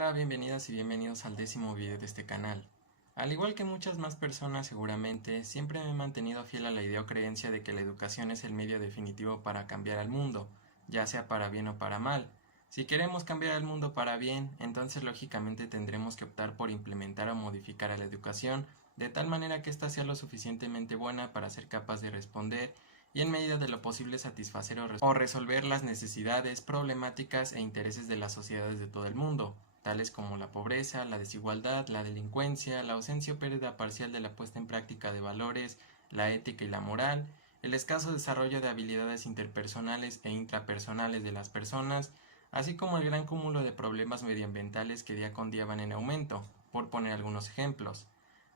Hola, bienvenidas y bienvenidos al 10º video de este canal. Al igual que muchas más personas seguramente, siempre me he mantenido fiel a la idea o creencia de que la educación es el medio definitivo para cambiar al mundo, ya sea para bien o para mal. Si queremos cambiar al mundo para bien, entonces lógicamente tendremos que optar por implementar o modificar a la educación de tal manera que ésta sea lo suficientemente buena para ser capaz de responder y en medida de lo posible satisfacer o resolver las necesidades, problemáticas e intereses de las sociedades de todo el mundo, tales como la pobreza, la desigualdad, la delincuencia, la ausencia o pérdida parcial de la puesta en práctica de valores, la ética y la moral, el escaso desarrollo de habilidades interpersonales e intrapersonales de las personas, así como el gran cúmulo de problemas medioambientales que día con día van en aumento, por poner algunos ejemplos.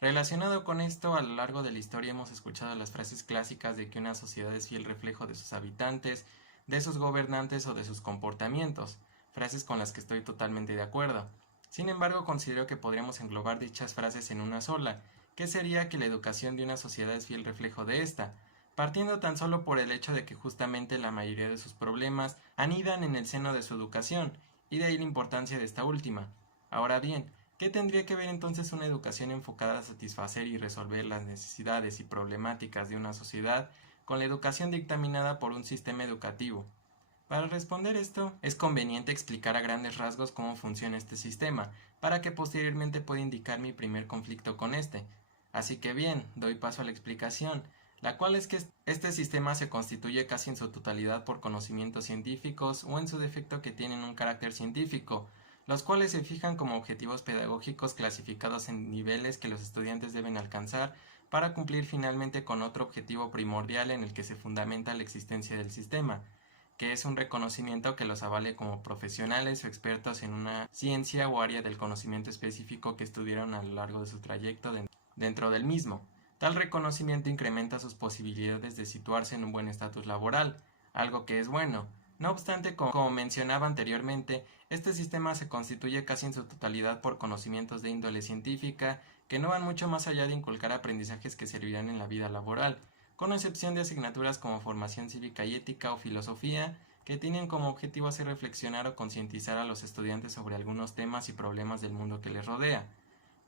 Relacionado con esto, a lo largo de la historia hemos escuchado las frases clásicas de que una sociedad es fiel reflejo de sus habitantes, de sus gobernantes o de sus comportamientos, frases con las que estoy totalmente de acuerdo. Sin embargo, considero que podríamos englobar dichas frases en una sola, que sería que la educación de una sociedad es fiel reflejo de esta, partiendo tan solo por el hecho de que justamente la mayoría de sus problemas anidan en el seno de su educación, y de ahí la importancia de esta última. Ahora bien, ¿qué tendría que ver entonces una educación enfocada a satisfacer y resolver las necesidades y problemáticas de una sociedad con la educación dictaminada por un sistema educativo? Para responder esto, es conveniente explicar a grandes rasgos cómo funciona este sistema, para que posteriormente pueda indicar mi primer conflicto con este. Así que bien, doy paso a la explicación, la cual es que este sistema se constituye casi en su totalidad por conocimientos científicos o en su defecto que tienen un carácter científico, los cuales se fijan como objetivos pedagógicos clasificados en niveles que los estudiantes deben alcanzar para cumplir finalmente con otro objetivo primordial en el que se fundamenta la existencia del sistema, que es un reconocimiento que los avale como profesionales o expertos en una ciencia o área del conocimiento específico que estudiaron a lo largo de su trayecto dentro del mismo. Tal reconocimiento incrementa sus posibilidades de situarse en un buen estatus laboral, algo que es bueno. No obstante, como mencionaba anteriormente, este sistema se constituye casi en su totalidad por conocimientos de índole científica que no van mucho más allá de inculcar aprendizajes que servirán en la vida laboral, con excepción de asignaturas como formación cívica y ética o filosofía, que tienen como objetivo hacer reflexionar o concientizar a los estudiantes sobre algunos temas y problemas del mundo que les rodea.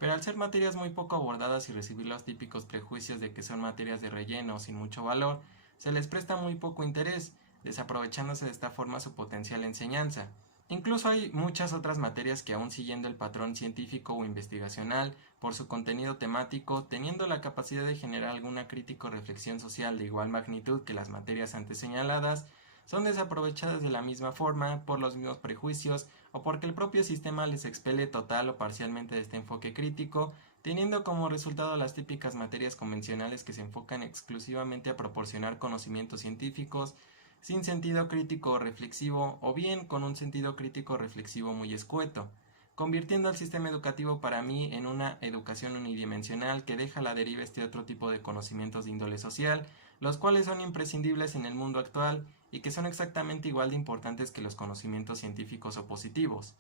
Pero al ser materias muy poco abordadas y recibir los típicos prejuicios de que son materias de relleno o sin mucho valor, se les presta muy poco interés, desaprovechándose de esta forma su potencial enseñanza. Incluso hay muchas otras materias que aún siguiendo el patrón científico o investigacional, por su contenido temático, teniendo la capacidad de generar alguna crítica o reflexión social de igual magnitud que las materias antes señaladas, son desaprovechadas de la misma forma, por los mismos prejuicios, o porque el propio sistema les expele total o parcialmente de este enfoque crítico, teniendo como resultado las típicas materias convencionales que se enfocan exclusivamente a proporcionar conocimientos científicos, sin sentido crítico o reflexivo, o bien con un sentido crítico o reflexivo muy escueto, convirtiendo al sistema educativo para mí en una educación unidimensional que deja a la deriva este otro tipo de conocimientos de índole social, los cuales son imprescindibles en el mundo actual y que son exactamente igual de importantes que los conocimientos científicos o positivos.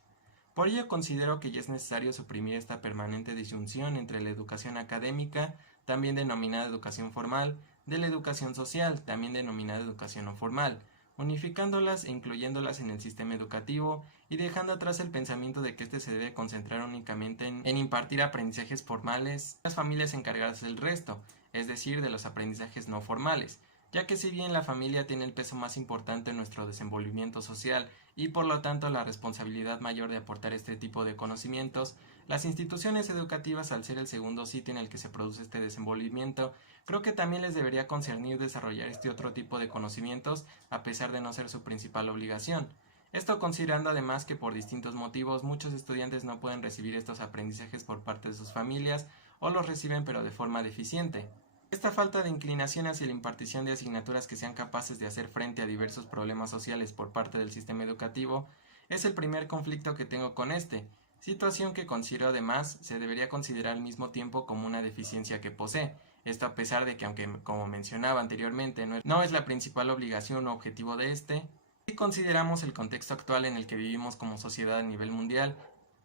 Por ello considero que ya es necesario suprimir esta permanente disyunción entre la educación académica, también denominada educación formal, de la educación social, también denominada educación no formal, unificándolas e incluyéndolas en el sistema educativo y dejando atrás el pensamiento de que éste se debe concentrar únicamente en impartir aprendizajes formales, las familias encargadas del resto, es decir, de los aprendizajes no formales, ya que si bien la familia tiene el peso más importante en nuestro desenvolvimiento social y por lo tanto la responsabilidad mayor de aportar este tipo de conocimientos, las instituciones educativas, al ser el segundo sitio en el que se produce este desenvolvimiento, creo que también les debería concernir desarrollar este otro tipo de conocimientos a pesar de no ser su principal obligación. Esto considerando además que por distintos motivos muchos estudiantes no pueden recibir estos aprendizajes por parte de sus familias o los reciben pero de forma deficiente. Esta falta de inclinación hacia la impartición de asignaturas que sean capaces de hacer frente a diversos problemas sociales por parte del sistema educativo es el primer conflicto que tengo con este, situación que considero además se debería considerar al mismo tiempo como una deficiencia que posee. Esto a pesar de que, aunque como mencionaba anteriormente, no es la principal obligación o objetivo de este, si consideramos el contexto actual en el que vivimos como sociedad a nivel mundial,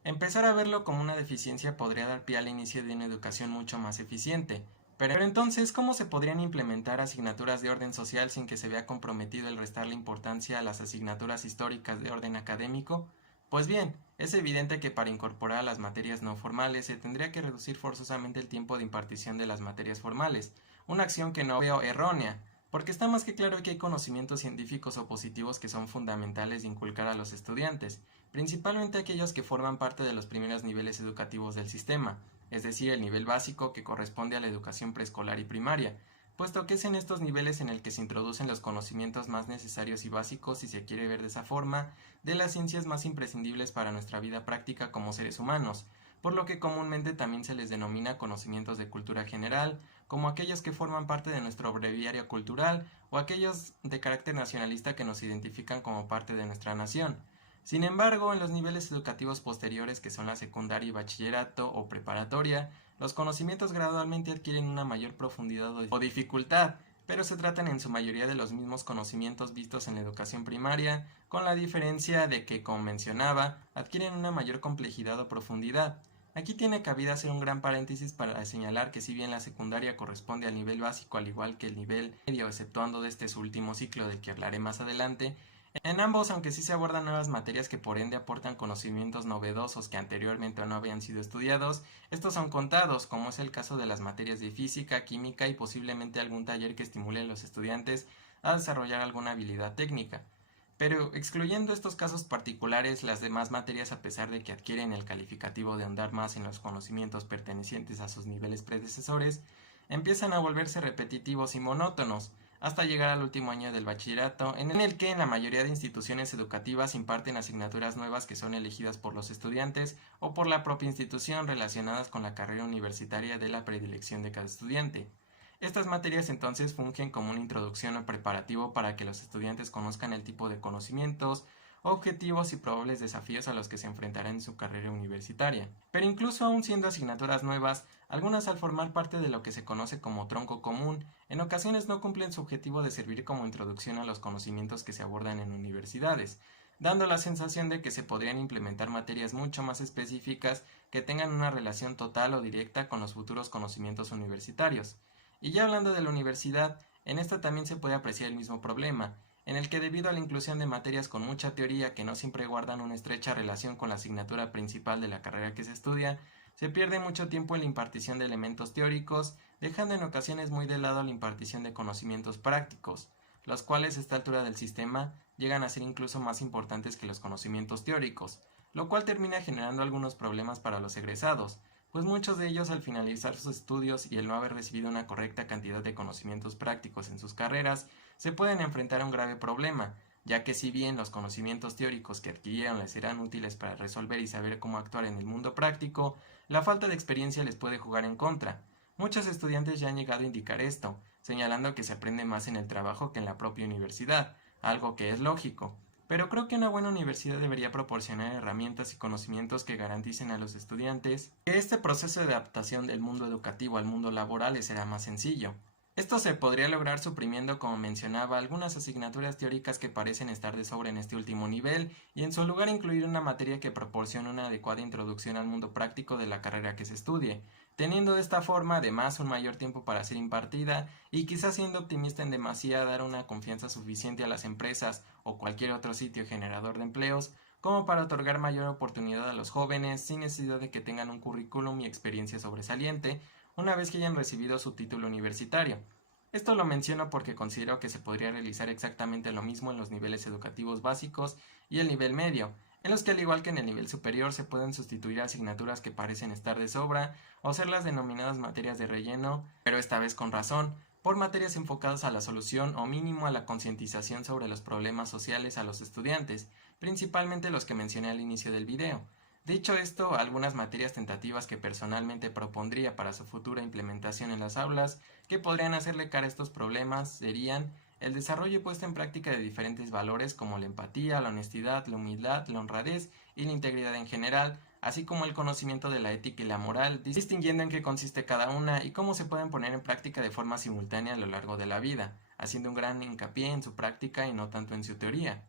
empezar a verlo como una deficiencia podría dar pie al inicio de una educación mucho más eficiente. Pero entonces, ¿cómo se podrían implementar asignaturas de orden social sin que se vea comprometido el restarle importancia a las asignaturas históricas de orden académico? Pues bien, Es evidente que para incorporar a las materias no formales se tendría que reducir forzosamente el tiempo de impartición de las materias formales, una acción que no veo errónea, porque está más que claro que hay conocimientos científicos o positivos que son fundamentales de inculcar a los estudiantes, principalmente aquellos que forman parte de los primeros niveles educativos del sistema, es decir, el nivel básico que corresponde a la educación preescolar y primaria, puesto que es en estos niveles en el que se introducen los conocimientos más necesarios y básicos, si se quiere ver de esa forma, de las ciencias más imprescindibles para nuestra vida práctica como seres humanos, por lo que comúnmente también se les denomina conocimientos de cultura general, como aquellos que forman parte de nuestro breviario cultural o aquellos de carácter nacionalista que nos identifican como parte de nuestra nación. Sin embargo, en los niveles educativos posteriores, que son la secundaria y bachillerato o preparatoria, los conocimientos gradualmente adquieren una mayor profundidad o dificultad, pero se tratan en su mayoría de los mismos conocimientos vistos en la educación primaria, con la diferencia de que, como mencionaba, adquieren una mayor complejidad o profundidad. Aquí tiene cabida hacer un gran paréntesis para señalar que si bien la secundaria corresponde al nivel básico al igual que el nivel medio, exceptuando de este su último ciclo del que hablaré más adelante, en ambos, aunque sí se abordan nuevas materias que por ende aportan conocimientos novedosos que anteriormente no habían sido estudiados, estos son contados, como es el caso de las materias de física, química y posiblemente algún taller que estimule a los estudiantes a desarrollar alguna habilidad técnica. Pero excluyendo estos casos particulares, las demás materias, a pesar de que adquieren el calificativo de ahondar más en los conocimientos pertenecientes a sus niveles predecesores, empiezan a volverse repetitivos y monótonos, hasta llegar al último año del bachillerato, en el que en la mayoría de instituciones educativas imparten asignaturas nuevas que son elegidas por los estudiantes o por la propia institución relacionadas con la carrera universitaria de la predilección de cada estudiante. Estas materias entonces fungen como una introducción o preparativo para que los estudiantes conozcan el tipo de conocimientos, objetivos y probables desafíos a los que se enfrentarán en su carrera universitaria. Pero incluso aún siendo asignaturas nuevas, algunas al formar parte de lo que se conoce como tronco común, en ocasiones no cumplen su objetivo de servir como introducción a los conocimientos que se abordan en universidades, dando la sensación de que se podrían implementar materias mucho más específicas que tengan una relación total o directa con los futuros conocimientos universitarios. Y ya hablando de la universidad, en esta también se puede apreciar el mismo problema, en el que debido a la inclusión de materias con mucha teoría que no siempre guardan una estrecha relación con la asignatura principal de la carrera que se estudia, se pierde mucho tiempo en la impartición de elementos teóricos, dejando en ocasiones muy de lado la impartición de conocimientos prácticos, los cuales a esta altura del sistema llegan a ser incluso más importantes que los conocimientos teóricos, lo cual termina generando algunos problemas para los egresados, pues muchos de ellos al finalizar sus estudios y el no haber recibido una correcta cantidad de conocimientos prácticos en sus carreras, se pueden enfrentar a un grave problema, ya que si bien los conocimientos teóricos que adquirieron les serán útiles para resolver y saber cómo actuar en el mundo práctico, la falta de experiencia les puede jugar en contra. Muchos estudiantes ya han llegado a indicar esto, señalando que se aprende más en el trabajo que en la propia universidad, algo que es lógico, pero creo que una buena universidad debería proporcionar herramientas y conocimientos que garanticen a los estudiantes que este proceso de adaptación del mundo educativo al mundo laboral les será más sencillo. Esto se podría lograr suprimiendo, como mencionaba, algunas asignaturas teóricas que parecen estar de sobra en este último nivel y en su lugar incluir una materia que proporcione una adecuada introducción al mundo práctico de la carrera que se estudie, teniendo de esta forma además un mayor tiempo para ser impartida y quizás siendo optimista en demasía dar una confianza suficiente a las empresas o cualquier otro sitio generador de empleos como para otorgar mayor oportunidad a los jóvenes sin necesidad de que tengan un currículum y experiencia sobresaliente una vez que hayan recibido su título universitario. Esto lo menciono porque considero que se podría realizar exactamente lo mismo en los niveles educativos básicos y el nivel medio, en los que al igual que en el nivel superior se pueden sustituir asignaturas que parecen estar de sobra o ser las denominadas materias de relleno, pero esta vez con razón, por materias enfocadas a la solución o mínimo a la concientización sobre los problemas sociales a los estudiantes, principalmente los que mencioné al inicio del video. Dicho esto, algunas materias tentativas que personalmente propondría para su futura implementación en las aulas que podrían hacerle cara a estos problemas serían el desarrollo y puesta en práctica de diferentes valores como la empatía, la honestidad, la humildad, la honradez y la integridad en general, así como el conocimiento de la ética y la moral, distinguiendo en qué consiste cada una y cómo se pueden poner en práctica de forma simultánea a lo largo de la vida, haciendo un gran hincapié en su práctica y no tanto en su teoría.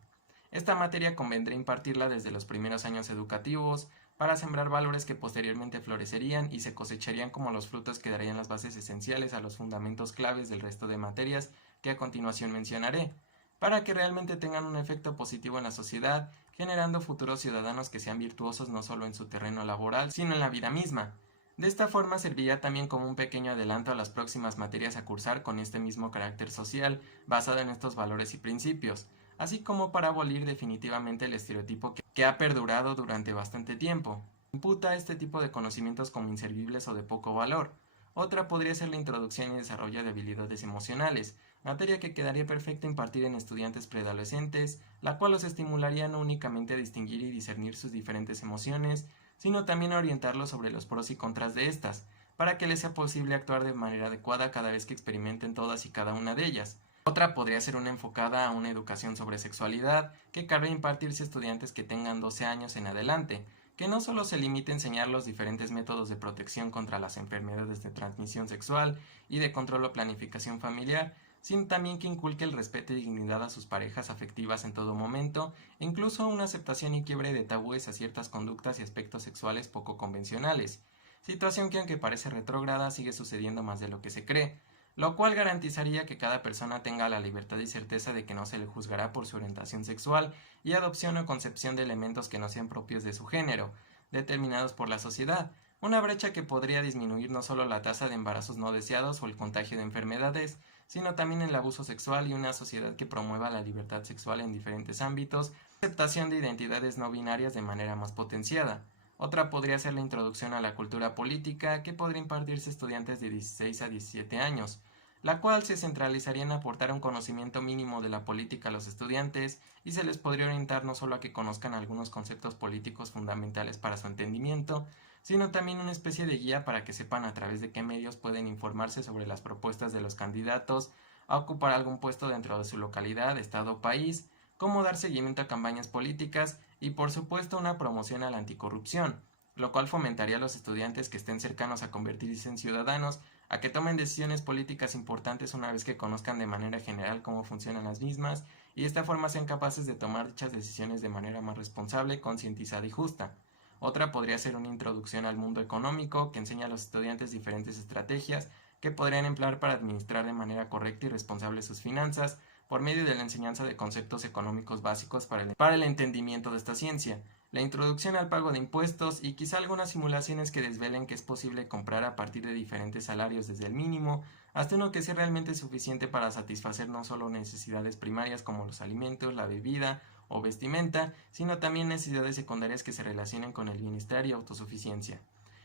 Esta materia convendrá impartirla desde los primeros años educativos para sembrar valores que posteriormente florecerían y se cosecharían como los frutos que darían las bases esenciales a los fundamentos claves del resto de materias que a continuación mencionaré, para que realmente tengan un efecto positivo en la sociedad, generando futuros ciudadanos que sean virtuosos no solo en su terreno laboral, sino en la vida misma. De esta forma serviría también como un pequeño adelanto a las próximas materias a cursar con este mismo carácter social, basado en estos valores y principios, así como para abolir definitivamente el estereotipo que ha perdurado durante bastante tiempo. Imputa este tipo de conocimientos como inservibles o de poco valor. Otra podría ser la introducción y desarrollo de habilidades emocionales, materia que quedaría perfecta impartir en estudiantes preadolescentes, la cual los estimularía no únicamente a distinguir y discernir sus diferentes emociones, sino también a orientarlos sobre los pros y contras de estas, para que les sea posible actuar de manera adecuada cada vez que experimenten todas y cada una de ellas. Otra podría ser una enfocada a una educación sobre sexualidad, que cabe impartirse a estudiantes que tengan 12 años en adelante, que no solo se limite a enseñar los diferentes métodos de protección contra las enfermedades de transmisión sexual y de control o planificación familiar, sino también que inculque el respeto y dignidad a sus parejas afectivas en todo momento, e incluso una aceptación y quiebre de tabúes a ciertas conductas y aspectos sexuales poco convencionales, situación que aunque parece retrógrada sigue sucediendo más de lo que se cree, lo cual garantizaría que cada persona tenga la libertad y certeza de que no se le juzgará por su orientación sexual y adopción o concepción de elementos que no sean propios de su género, determinados por la sociedad, una brecha que podría disminuir no solo la tasa de embarazos no deseados o el contagio de enfermedades, sino también el abuso sexual y una sociedad que promueva la libertad sexual en diferentes ámbitos, aceptación de identidades no binarias de manera más potenciada. Otra podría ser la introducción a la cultura política, que podría impartirse a estudiantes de 16 a 17 años, la cual se centralizaría en aportar un conocimiento mínimo de la política a los estudiantes y se les podría orientar no solo a que conozcan algunos conceptos políticos fundamentales para su entendimiento, sino también una especie de guía para que sepan a través de qué medios pueden informarse sobre las propuestas de los candidatos a ocupar algún puesto dentro de su localidad, estado o país, cómo dar seguimiento a campañas políticas y por supuesto una promoción a la anticorrupción, lo cual fomentaría a los estudiantes que estén cercanos a convertirse en ciudadanos a que tomen decisiones políticas importantes una vez que conozcan de manera general cómo funcionan las mismas y de esta forma sean capaces de tomar dichas decisiones de manera más responsable, concientizada y justa. Otra podría ser una introducción al mundo económico que enseña a los estudiantes diferentes estrategias que podrían emplear para administrar de manera correcta y responsable sus finanzas por medio de la enseñanza de conceptos económicos básicos para el entendimiento de esta ciencia, la introducción al pago de impuestos y quizá algunas simulaciones que desvelen que es posible comprar a partir de diferentes salarios desde el mínimo hasta uno que sea realmente suficiente para satisfacer no solo necesidades primarias como los alimentos, la bebida o vestimenta, sino también necesidades secundarias que se relacionen con el bienestar y autosuficiencia,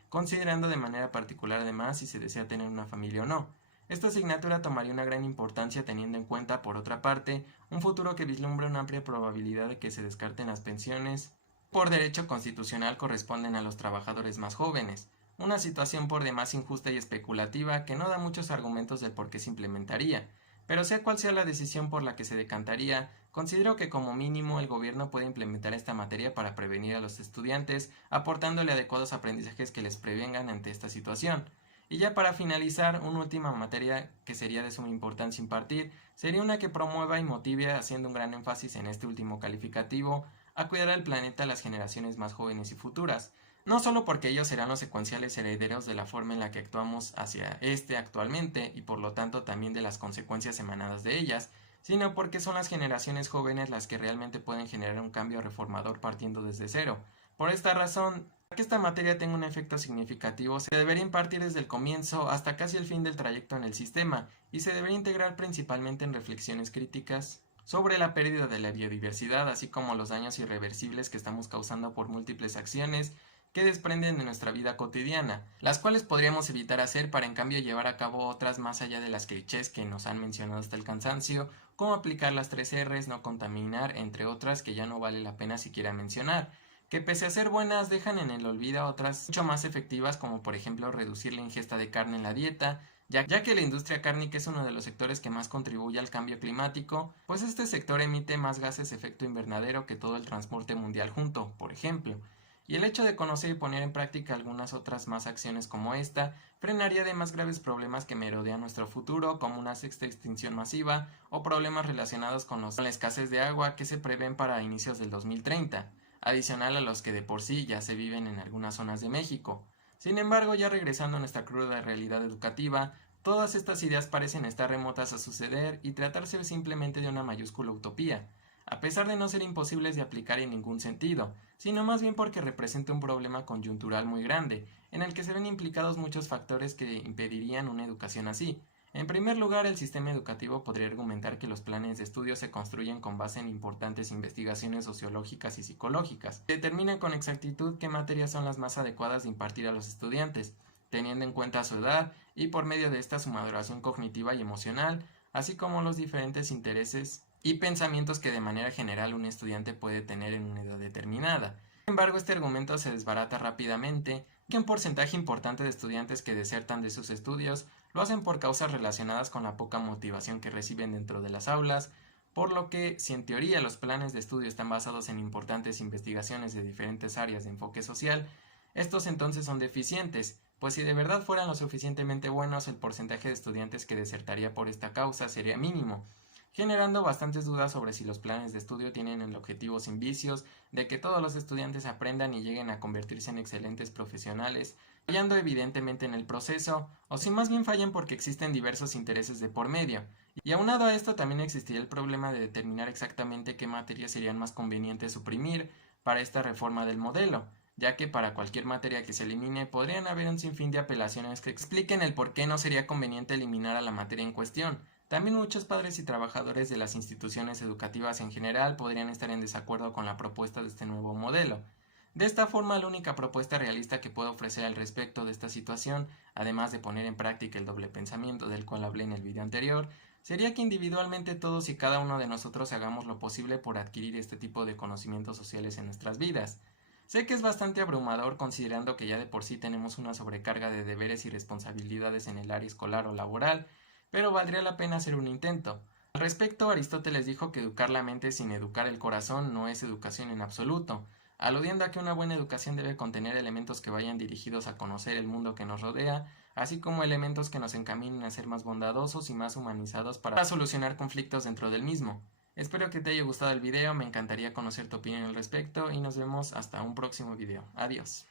considerando de manera particular además si se desea tener una familia o no. Esta asignatura tomaría una gran importancia teniendo en cuenta, por otra parte, un futuro que vislumbra una amplia probabilidad de que se descarten las pensiones por derecho constitucional corresponden a los trabajadores más jóvenes, una situación por demás injusta y especulativa que no da muchos argumentos del por qué se implementaría, pero sea cual sea la decisión por la que se decantaría, considero que como mínimo el gobierno puede implementar esta materia para prevenir a los estudiantes, aportándole adecuados aprendizajes que les prevengan ante esta situación. Y ya para finalizar, una última materia que sería de suma importancia impartir sería una que promueva y motive, haciendo un gran énfasis en este último calificativo, a cuidar al planeta a las generaciones más jóvenes y futuras, no solo porque ellos serán los secuenciales herederos de la forma en la que actuamos hacia este actualmente y por lo tanto también de las consecuencias emanadas de ellas, sino porque son las generaciones jóvenes las que realmente pueden generar un cambio reformador partiendo desde cero. Por esta razón, para que esta materia tenga un efecto significativo, se debería impartir desde el comienzo hasta casi el fin del trayecto en el sistema y se debería integrar principalmente en reflexiones críticas sobre la pérdida de la biodiversidad, así como los daños irreversibles que estamos causando por múltiples acciones que desprenden de nuestra vida cotidiana, las cuales podríamos evitar hacer para en cambio llevar a cabo otras más allá de las clichés que nos han mencionado hasta el cansancio, como aplicar las 3 R's, no contaminar, entre otras que ya no vale la pena siquiera mencionar, que pese a ser buenas dejan en el olvido otras mucho más efectivas como por ejemplo reducir la ingesta de carne en la dieta, ya que la industria cárnica es uno de los sectores que más contribuye al cambio climático, pues este sector emite más gases efecto invernadero que todo el transporte mundial junto, por ejemplo. Y el hecho de conocer y poner en práctica algunas otras más acciones como esta, frenaría de más graves problemas que merodean nuestro futuro, como una sexta extinción masiva o problemas relacionados con la escasez de agua que se prevén para inicios del 2030, adicional a los que de por sí ya se viven en algunas zonas de México. Sin embargo, ya regresando a nuestra cruda realidad educativa, todas estas ideas parecen estar remotas a suceder y tratarse simplemente de una mayúscula utopía. a pesar de no ser imposibles de aplicar en ningún sentido, sino más bien porque representa un problema coyuntural muy grande, en el que se ven implicados muchos factores que impedirían una educación así. En primer lugar, el sistema educativo podría argumentar que los planes de estudio se construyen con base en importantes investigaciones sociológicas y psicológicas, que determinan con exactitud qué materias son las más adecuadas de impartir a los estudiantes, teniendo en cuenta su edad y por medio de esta su maduración cognitiva y emocional, así como los diferentes intereses y pensamientos que de manera general un estudiante puede tener en una edad determinada. Sin embargo, este argumento se desbarata rápidamente, que un porcentaje importante de estudiantes que desertan de sus estudios lo hacen por causas relacionadas con la poca motivación que reciben dentro de las aulas, por lo que si en teoría los planes de estudio están basados en importantes investigaciones de diferentes áreas de enfoque social, estos entonces son deficientes, pues si de verdad fueran lo suficientemente buenos, el porcentaje de estudiantes que desertaría por esta causa sería mínimo, generando bastantes dudas sobre si los planes de estudio tienen el objetivo sin vicios de que todos los estudiantes aprendan y lleguen a convertirse en excelentes profesionales, fallando evidentemente en el proceso, o si más bien fallan porque existen diversos intereses de por medio. Y aunado a esto también existiría el problema de determinar exactamente qué materias serían más convenientes suprimir para esta reforma del modelo, ya que para cualquier materia que se elimine podrían haber un sinfín de apelaciones que expliquen el por qué no sería conveniente eliminar a la materia en cuestión. También muchos padres y trabajadores de las instituciones educativas en general podrían estar en desacuerdo con la propuesta de este nuevo modelo. De esta forma, la única propuesta realista que puedo ofrecer al respecto de esta situación, además de poner en práctica el doble pensamiento del cual hablé en el video anterior, sería que individualmente todos y cada uno de nosotros hagamos lo posible por adquirir este tipo de conocimientos sociales en nuestras vidas. Sé que es bastante abrumador considerando que ya de por sí tenemos una sobrecarga de deberes y responsabilidades en el área escolar o laboral, pero valdría la pena hacer un intento. Al respecto, Aristóteles dijo que educar la mente sin educar el corazón no es educación en absoluto, aludiendo a que una buena educación debe contener elementos que vayan dirigidos a conocer el mundo que nos rodea, así como elementos que nos encaminen a ser más bondadosos y más humanizados para solucionar conflictos dentro del mismo. Espero que te haya gustado el video, me encantaría conocer tu opinión al respecto y nos vemos hasta un próximo video. Adiós.